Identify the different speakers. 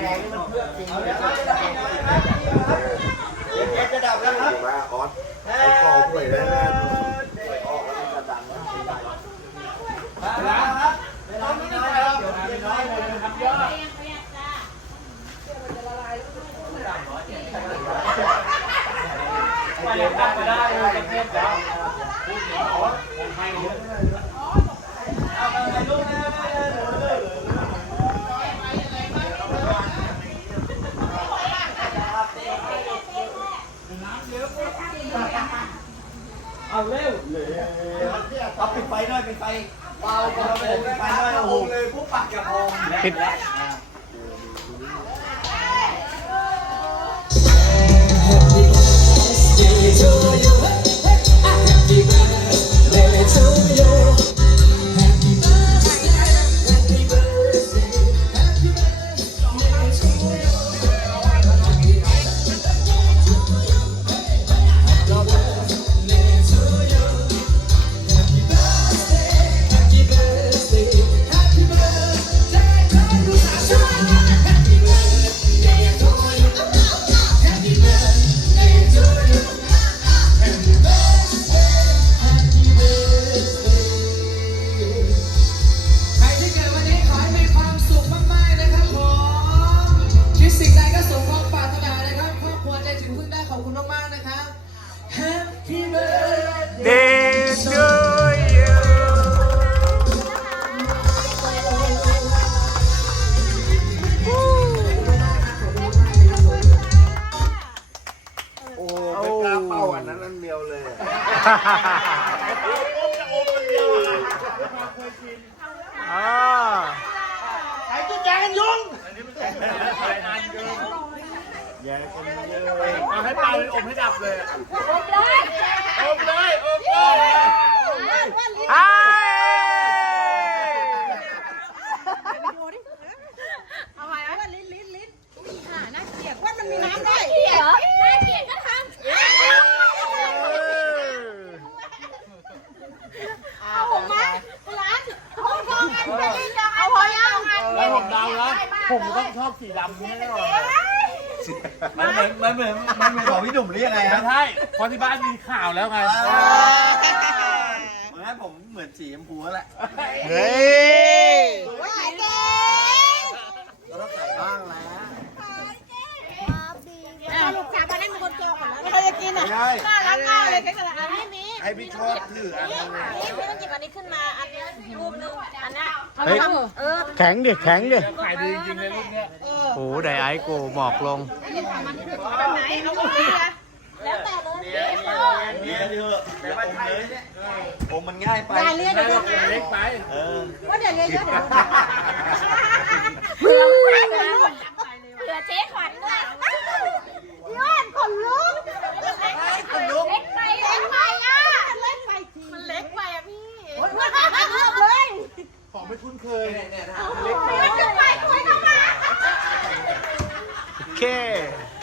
Speaker 1: ไปได้เลยเงียบๆจ้ะพูดหน่อยขอหนึ่งให้หนึ่งเอาไปเลยลูกาเร็วเอาปิดไฟหน่อยปิดไฟเบาเบาเลยปิดไฟหน่อยโอ้โหเลยปุ๊บปักจะพองเ
Speaker 2: ล็ก
Speaker 3: คุณเพิ่งได้ขอบคุณมากๆนะคะ Happy birthday to you ใครจะแจกันยุ่ง
Speaker 4: แย่คนเดียว
Speaker 1: ให้ตาอมให้ดับเลย อมเลยอมเลย
Speaker 2: ผมก็ชอบสีดำแน่นอ
Speaker 4: นมันเหมือนมันเหมือนมันเหมือนของพี่หนุ่มหรือยังไงฮ
Speaker 2: ะใช่พอที่บ้านมีข่าวแล้วไง
Speaker 4: เมื่อผมเหมือนฉีมผัวแหละ
Speaker 2: เฮ้ยหายก่
Speaker 4: งแล้วขายบ้างแล้
Speaker 5: วสรุปสามตอนแรกมีคนจองก่อนแล้วไม่เคกินอ่ะก็รักก็เลยแกระาษใ
Speaker 4: ห้ีพี่ชอบถืออันนี้
Speaker 5: พี่ต้องหิบอันนี้ขึ้นมาอันนี้รูปนึงอันนั้นเฮ้ย
Speaker 2: แข็งเดี๋แข็งเดี๋
Speaker 1: ขายดีจริงเลยรูปเนี้ย
Speaker 2: โอ้ไดไอ้กูหมอกลงล่
Speaker 4: เผมมันง่ายไป
Speaker 5: เลรียกเลยนะว่าเดี๋ยวเรียก็ลก
Speaker 6: ็เล็กไปเผื่อเจ๊ขวัญด้วย
Speaker 5: ย้อนขนลุก
Speaker 1: ขนลุกเล็
Speaker 6: กไป เ
Speaker 5: ล็กไปอ่ะ
Speaker 6: มันเล็กไปมันเล็กไปอ่ะพี่
Speaker 4: เลยของไม่คุ้นเคยเนี่ยน
Speaker 6: ะ
Speaker 2: care.